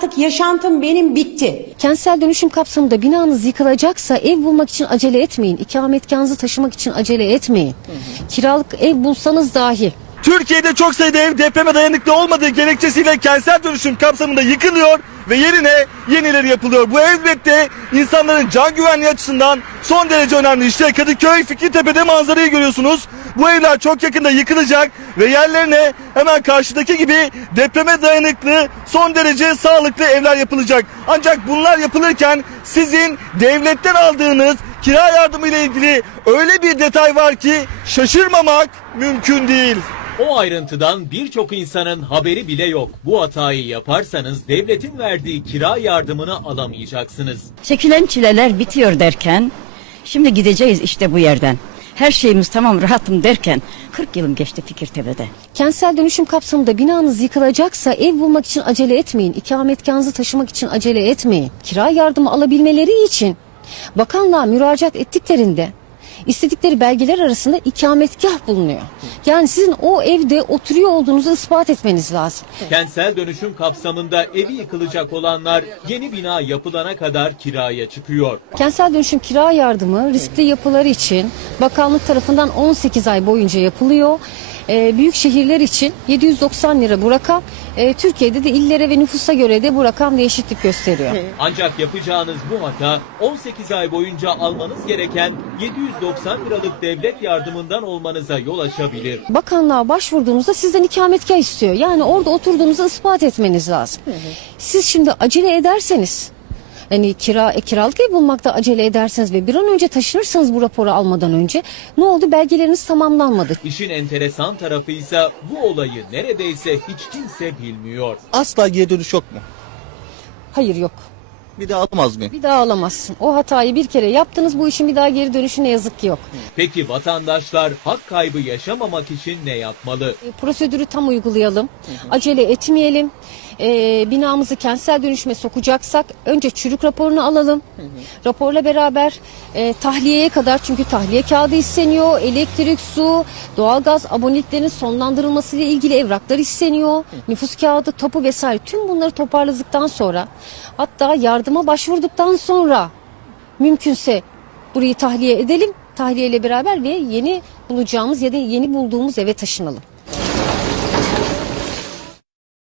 Artık yaşantım benim bitti. Kentsel dönüşüm kapsamında binanız yıkılacaksa ev bulmak için acele etmeyin. İkametgahınızı taşımak için acele etmeyin. Kiralık ev bulsanız dahi Türkiye'de çok sayıda ev depreme dayanıklı olmadığı gerekçesiyle kentsel dönüşüm kapsamında yıkılıyor ve yerine yenileri yapılıyor. Bu elbette insanların can güvenliği açısından son derece önemli. İşte Kadıköy Fikirtepe'de manzarayı görüyorsunuz. Bu evler çok yakında yıkılacak ve yerlerine hemen karşıdaki gibi depreme dayanıklı son derece sağlıklı evler yapılacak. Ancak bunlar yapılırken sizin devletten aldığınız kira yardımı ile ilgili öyle bir detay var ki şaşırmamak mümkün değil. O ayrıntıdan birçok insanın haberi bile yok. Bu hatayı yaparsanız devletin verdiği kira yardımını alamayacaksınız. Çekilen çileler bitiyor derken şimdi gideceğiz işte bu yerden. Her şeyimiz tamam rahatım derken 40 yılım geçti Fikirtepe'de. kentsel dönüşüm kapsamında binanız yıkılacaksa ev bulmak için acele etmeyin. İkametgahınızı taşımak için acele etmeyin. Kira yardımı alabilmeleri için bakanlığa müracaat ettiklerinde istedikleri belgeler arasında ikametgah bulunuyor. Yani sizin o evde oturuyor olduğunuzu ispat etmeniz lazım. Kentsel dönüşüm kapsamında evi yıkılacak olanlar yeni bina yapılana kadar kiraya çıkıyor. Kentsel dönüşüm kira yardımı riskli yapılar için bakanlık tarafından 18 ay boyunca yapılıyor. Ee, büyük şehirler için 790 lira bu rakam. Ee, Türkiye'de de illere ve nüfusa göre de bu rakam değişiklik gösteriyor. Ancak yapacağınız bu hata 18 ay boyunca almanız gereken 790 liralık devlet yardımından olmanıza yol açabilir. Bakanlığa başvurduğunuzda sizden ikametgah istiyor. Yani orada oturduğunuzu ispat etmeniz lazım. Siz şimdi acele ederseniz hani kira e, kiralık ev bulmakta acele ederseniz ve bir an önce taşınırsanız bu raporu almadan önce ne oldu belgeleriniz tamamlanmadı. İşin enteresan tarafı ise bu olayı neredeyse hiç kimse bilmiyor. Asla geri dönüş yok mu? Hayır yok. Bir de alamaz mıyım? Bir daha alamazsın. O hatayı bir kere yaptınız bu işin bir daha geri dönüşü ne yazık ki yok. Peki vatandaşlar hak kaybı yaşamamak için ne yapmalı? E, Prosedürü tam uygulayalım. Acele etmeyelim. E, binamızı kentsel dönüşüme sokacaksak önce çürük raporunu alalım. Raporla beraber e, tahliyeye kadar çünkü tahliye kağıdı isteniyor. Elektrik, su, doğalgaz aboneliklerinin sonlandırılması ile ilgili evraklar isteniyor. Nüfus kağıdı, tapu vesaire tüm bunları toparladıktan sonra hatta yardıma başvurduktan sonra mümkünse burayı tahliye edelim. Tahliye ile beraber ve yeni bulacağımız ya da yeni bulduğumuz eve taşınalım.